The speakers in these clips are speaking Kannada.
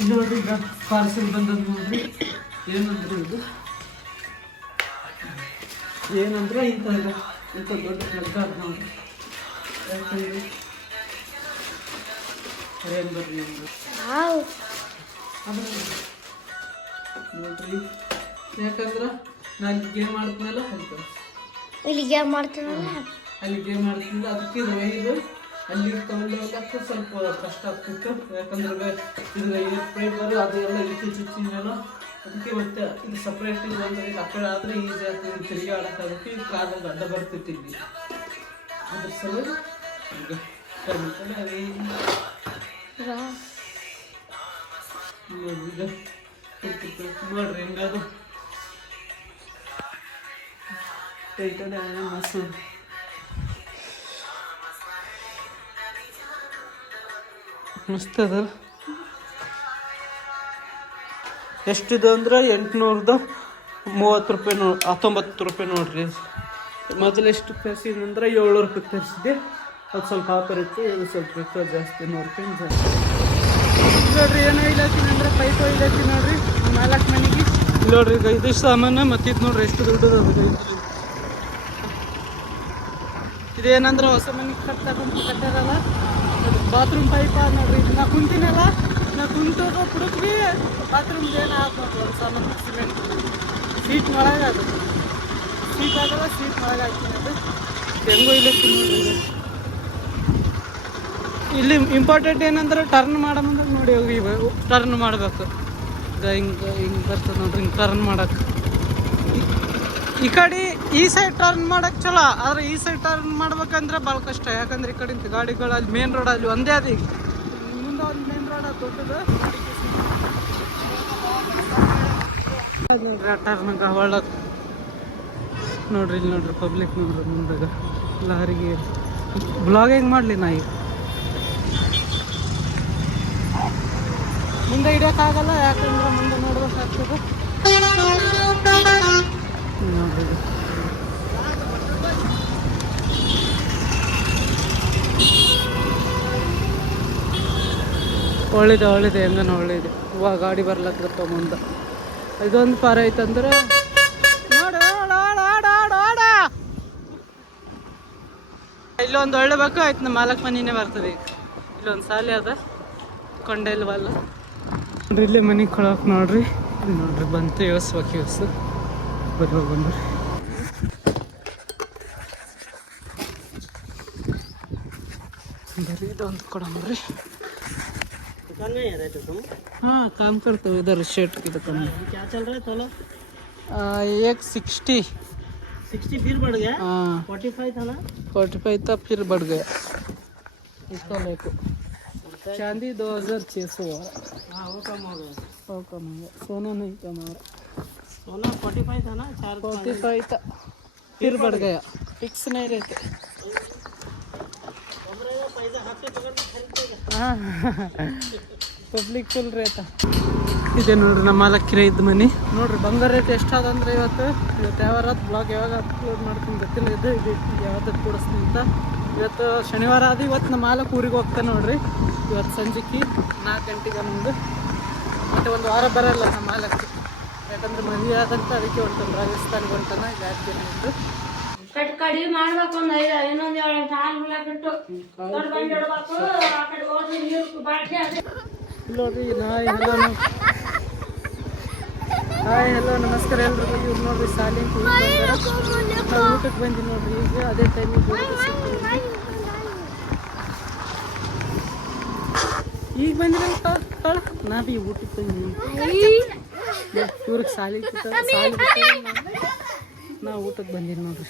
ಇಲ್ಲಿ ನೋಡ್ರಿ ಈಗ ಪಾರ್ಸೆಲ್ ಬಂದದ್ದು ನೋಡ್ರಿ. ಏನಂದ್ರೆ ಇದು? ಏನಂದ್ರೆ ಇಂಥ ಇಂಥ ದೊಡ್ಡ ಆದ ನೋಡ್ರಿ. ಯಾಕಂದ್ರೆ ಏನ್ ಬರ್ರಿ ಇದು ನೋಡ್ರಿ. ಯಾಕಂದ್ರೆ ನಾನು ಗೇಮ್ ಆಡ್ತೀನಲ್ಲ ಅಂತ ಇಲ್ಲಿ ಗೇಮ್ ಮಾಡ್ತೀನಲ್ಲ ಅಲ್ಲಿ ಗೇಮ್ ಆಡ್ತಿಲ್ಲ ಅದಕ್ಕೆ ಇದು ಅಲ್ಲಿ ತಗೊಂಡು ಹೋಗಕ್ಕೆ ಸ್ವಲ್ಪ ಕಷ್ಟ ಆಗ್ತಿತ್ತು. ಯಾಕಂದ್ರೆ ಇದು ಪೇಪರ್ ಅದು ಎಲ್ಲ ಇಟ್ಟು ಚುಚ್ಚಿನಲ್ಲ ಅದಕ್ಕೆ ಮತ್ತೆ ಇದು ಸಪ್ರೇಟ್ ಇದು ಒಂದು ಇದು ಆ ಕಡೆ ಆದರೆ ಈಸಿ ಆಗ್ತದೆ ತಿರುಗಿ ಆಡೋಕ್ಕಾಗಕ್ಕೆ ಇದು ಕಾಲಲ್ಲಿ ಅಡ್ಡ ಬರ್ತಿತ್ತು ಇಲ್ಲಿ ಅದ್ರ ಸಲುವಾಗಿ ಈಗ ನೋಡ್ರಿ ಹೆಂಗಾದ್ರು. ಟೈಟಲ್ ಮಸ್ತ್ ಮಸ್ತ್ ಅದ. ಎಷ್ಟಿದೆ ಅಂದ್ರೆ ಎಂಟುನೂರದ ಮೂವತ್ತು ರೂಪಾಯಿ ನೋ ಹತ್ತೊಂಬತ್ತು ರೂಪಾಯಿ ನೋಡ್ರಿ ಮೊದಲು ಎಷ್ಟು ತರಿಸಿದೆ ಅಂದ್ರೆ ಏಳ್ನೂರು ರೂಪಾಯಿ ತರಿಸಿದೆ ಅದು ಸ್ವಲ್ಪ ಆಫರ್ ಇತ್ತು ಇದು ಸ್ವಲ್ಪ ಇತ್ತು ಜಾಸ್ತಿ ನೂರು ರೂಪಾಯಿ ಜಾಸ್ತಿ ನೋಡ್ರಿ ಏನೋ ಇಲ್ಲತ್ತೀನಿ ಅಂದ್ರೆ ಪೈಪ್ ಇಲ್ಲತ್ತೀನಿ ನೋಡ್ರಿ ನಾಲ್ಕು ಮನೆಗೆ. ನೋಡ್ರಿ ಈಗ ಇದಿಷ್ಟು ಸಾಮಾನು ಮತ್ತು ಇದು ನೋಡ್ರಿ ಎಷ್ಟು ದುಡ್ಡು ಅದು ಇದೇನಂದ್ರೆ ಹೊಸ ಮನೆಗೆ ಕಟ್ತಕ್ಕಂತ ಕಟ್ಟಾರಲ್ಲ ಬಾತ್ರೂಮ್ ಪೈಪ ನೋಡ್ರಿ. ನಾ ಕುಂತೀನಲ್ಲ, ನಾ ಕುಂತೋಗ ಹುಡುಕ್ರಿ ಬಾತ್ರೂಮ್ ಏನು ಹಾಕ್ಬೇಕು ಸಾಮಾನು ಸಿಮೆಂಟ್ ಸೀಟ್ ಒಳಗೆ ಅದು. ಸೀಟ್ ಆಗಲ್ಲ ಸೀಟ್ ಒಳಗೆ ಹಾಕ್ತೀನಿ ಅದು. ಹೆಂಗೋ ಇಲ್ಲ ಇಲ್ಲಿ ಇಂಪಾರ್ಟೆಂಟ್ ಏನಂದ್ರೆ ಟರ್ನ್ ಮಾಡಮಂದ್ರೆ ನೋಡಿ ಹೋಗಿ ಟರ್ನ್ ಮಾಡಬೇಕು. ಹಿಂಗೆ ಹಿಂಗೆ ಬರ್ತದೆ ನೋಡ್ರಿ, ಹಿಂಗೆ ಟರ್ನ್ ಮಾಡಕ್ಕೆ ಈ ಕಡೆ ಈ ಸೈಡ್ ಟರ್ನ್ ಮಾಡಕ್ ಚಲೋ, ಆದ್ರೆ ಈ ಸೈಡ್ ಟರ್ನ್ ಮಾಡ್ಬೇಕಂದ್ರೆ ಭಾಳ ಕಷ್ಟ. ಯಾಕಂದ್ರೆ ಈ ಕಡೆ ಗಾಡಿಗಳು ಅಲ್ಲಿ ಮೇನ್ ರೋಡ್ ಅಲ್ಲಿ ಒಂದೇ ಅದ ಮುಂದೆ ಒಂದು ಮೇನ್ ರೋಡ್ ಅದು, ದೊಡ್ಡದು. ಟರ್ನಾಗ ನೋಡ್ರಿ, ಇಲ್ಲಿ ನೋಡ್ರಿ ಪಬ್ಲಿಕ್ ನೋಡ್ರಿ ಮುಂದಾಗ. ಲಾರಿಗೆ ಬ್ಲಾಗ್ ಹೆಂಗ್ ಮಾಡಲಿ ನಾ ಈಗ. ಮುಂದೆ ಹಿಡಿಯೋಕ್ಕಾಗಲ್ಲ, ಯಾಕಂದ್ರೆ ಮುಂದೆ ನೋಡ್ಬೇಕಾಗ್ತದೆ. ಒಳ್ಳೇದು ಒಳ್ಳೇದು, ಹೆಂಗನ ಒಳ್ಳೇದು. ಹೂವ ಗಾಡಿ ಬರ್ಲತ್ತಪ್ಪ ಮುಂದೆ. ಇದೊಂದು ಪಾರ ಐತಂದ್ರೆ. ಇಲ್ಲೊಂದು ಒಳ್ಳೆ ಬೇಕು ಆಯ್ತು, ನಮ್ಮ ಮಾಲಕ್ ಮನಿನೇ ಬರ್ತದೆ ಈಗ. ಇಲ್ಲೊಂದು ಸಾಲಿ ಅದ ಕೊಂಡೆಲ್ವಲ್ಲ ನೋಡ್ರಿ ಇಲ್ಲಿ ಮನೆಗೆ ಕೊಳಕ್ ನೋಡ್ರಿ. ನೋಡ್ರಿ, ಬಂತು ಯೋಸ್ಬೇಕು ಯೋಸು ಬರ್ಬೇಕು ಬಂದ್ರಿ. कोणामध्ये दुकान नहीं है हाँ काम करते हो इधर शेट की दुकान में क्या चल रहा है तोला एक सिक्सटी सिक्सटी फिर बढ़ गया हाँ फोर्टी फाइव था ना फोर्टी फाइव था फिर बढ़ गया इसको लेको चांदी दो हज़ार छः सौ हाँ वो कम हो गया वो कम हो गया सोना नहीं कम हो रहा सोना फोर्टी फाइव था ना चार फोर्टी फाइव था फिर बढ़ गया फिक्स नहीं रहते ಪಬ್ಲಿಕ್ ಫುಲ್ ರೇಟ. ಇದೆ ನೋಡ್ರಿ ನಮ್ಮ ಮಾಲಕ್ಕಿರ ಇದ್ದ ಮನೆ. ನೋಡ್ರಿ, ಬಂಗಾರ ರೇಟ್ ಎಷ್ಟಾದಂದ್ರೆ ಇವತ್ತು ಇವತ್ತು ಯಾವಾರ ಬ್ಲಾಗ್ ಯಾವಾಗ ಅಪ್ಲೋಡ್ ಮಾಡ್ತೀನಿ ಗೊತ್ತಿಲ್ಲ, ಇದು ಇದು ಯಾವತ್ತು ಕೂಡಿಸ್ತೀನಿ ಅಂತ. ಇವತ್ತು ಶನಿವಾರ ಆದ ಇವತ್ತು ನಮ್ಮ ಮಾಲಕ್ ಊರಿಗೆ ಹೋಗ್ತಾನೆ ನೋಡ್ರಿ. ಇವತ್ತು ಸಂಜೆಗೆ ನಾಲ್ಕು ಗಂಟೆಗೆ ನಮ್ಮದು ಮತ್ತೆ ಒಂದು ವಾರ ಬರಲ್ಲ ನಮ್ಮ ಮಾಲಕ್ಕೆ ಯಾಕಂದ್ರೆ ಮದುವೆ ಆದಂತ ಅದಕ್ಕೆ ಹೊಂಟಾನೆ ರಾಜಸ್ಥಾನ್ಗೆ ಹೊಂಟಾನ ಜಾಸ್ತಿ ಕಟ್ ಕಡಿ ಮಾಡ್ಬೇಕು ಒಂದ್ ಐದು ಇನ್ನೊಂದ್ ಏಳು ಹಾಲು ಬಿಟ್ಟು ದೊಡ್ಡ ಹಾಯ್, ಹಲೋ, ನಮಸ್ಕಾರ ಎಲ್ರಿಗೂ ಇವ್ರು ನೋಡ್ರಿ, ಸಾಲಿ ನಾವು ಊಟಕ್ಕೆ ಬಂದಿ ನೋಡ್ರಿ ಈಗ ಅದೇ ಟೈಮಿಗೆ ಈಗ ಬಂದ್ರಿ ನಾ ಬಿ ಊಟಕ್ಕೆ ಬಂದಿ ಇವ್ರಿಗೆ ಸಾಲಿ ಸಾಲಿ ಬಿಟ್ಟ ನಾ ಊಟಕ್ಕೆ ಬಂದೀನಿ ನೋಡ್ರಿ.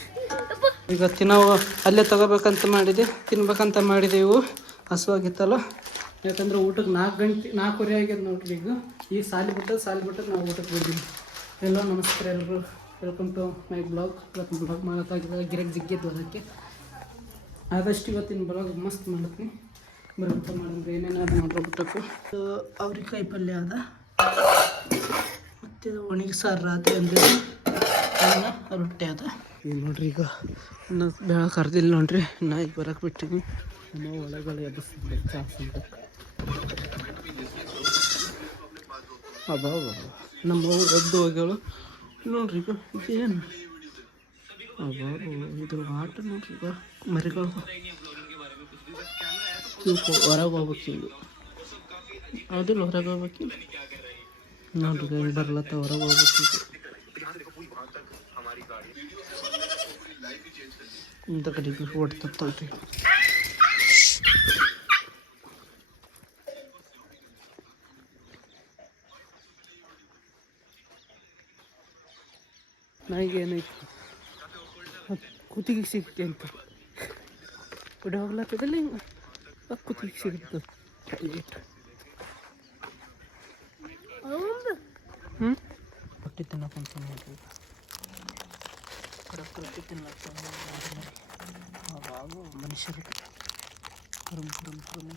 ಈಗ ನಾವು ಅಲ್ಲೇ ತಗೋಬೇಕಂತ ಮಾಡಿದೆ. ತಿನ್ಬೇಕಂತ ಮಾಡಿದೆವು ಹಸುವಾಗಿತ್ತಲ್ಲ. ಯಾಕಂದ್ರೆ ಊಟಕ್ಕೆ ನಾಲ್ಕು ಗಂಟೆ, ನಾಲ್ಕೂವರೆ ಆಗ್ಯದ ನೋಡ್ರಿ ಈಗ. ಈಗ ಸಾಲಿ ಬಿಟ್ಟದ್ದು ಸಾಲಿ ಬಿಟ್ಟದ್ದು ನಾವು ಊಟಕ್ಕೆ ಬಂದೀವಿ ಎಲ್ಲೋ ನಮಸ್ಕಾರ ಎಲ್ಲರೂ ವೆಲ್ಕಮ್ ಟು ಮೈ ಬ್ಲಾಗ್ ಇವತ್ತು ಬ್ಲಾಗ್ ಮಾಡೋಕ್ಕಾಗಿಲ್ಲ ಗಿರಕ್ ಜಿಗ್ಗಿದ್ದು ಅದಕ್ಕೆ ಆದಷ್ಟು ಇವತ್ತಿನ ಬ್ಲಾಗ್ ಮಸ್ತ್ ಮಾಡ್ತೀನಿ. ಬರೀ ಊಟ ಮಾಡಿದ್ರೆ ಏನೇನಾದ್ರು ನೋಡ್ರಿ ಊಟಕ್ಕೂ ಅವ್ರಿಕಾಯಿ ಪಲ್ಯ ಅದ. ಮತ್ತು ಒಣಗಿ ಸಾರು ರಾತ್ರಿ ಅಂದರೆ ರೊಟ್ಟಿ ಅದ. ಈಗ ನೋಡ್ರಿ ಈಗ ಇನ್ನು ಬೇಳ ಕರ್ದಿಲ್ಲ ನೋಡ್ರಿ. ನಾ ಈಗ ಬರಕ್ಕೆ ಬಿಟ್ಟಿನಿ. ನಮ್ಮ ಒಳಗಡೆ ಎಬ್ಬಿಸ್ತಿದ್ದೆ ಚಾ ಸಂತ ಅಬ್ಬಾ ನಮ್ಮ ಎದ್ದು ಹೋಗ್ಯಾಳು. ನೋಡ್ರಿ ಈಗ ಏನು ಅಬ್ಬಾ ಇದ್ರ ಆಟ ನೋಡ್ರಿ ಈಗ. ಮರಿಗಳು. ಹೊರಗೆ ಹೋಗ್ಬೇಕು ಈಗ ಅದಿಲ್ಲ, ಹೊರಗೆ ಹೋಗ್ಬೇಕು ನೋಡ್ರಿ ಗೈಡರ್ಲತ್ತ ಹೊರಗೆ ಹೋಗ್ಬೇಕು ಈಗ ಇಂಥ ಕಡೆಗೆ ಓಡ್ತತ್ತಲ್ರಿ ನಾಯಿಗೆ ಏನಾಯ್ತು ಅದ್ ಕುತ್ತಿಗೆ ಸಿಗುತ್ತೆ ಅಂತ ಬಿಡ ಹೋಗ್ಲತ್ತದಲ್ಲ ಹಿಂಗೆ ಅದ್ ಕುತ್ತಿಗೆ ಸಿಗುತ್ತೆ ಹ್ಞೂ ರೊಟ್ಟಿ ತಿನ್ನಕ್ಕಂತ ప్రకృతి ప్రకృతిని లక్ష్యంగా మనుషులకి పురం పురం పురం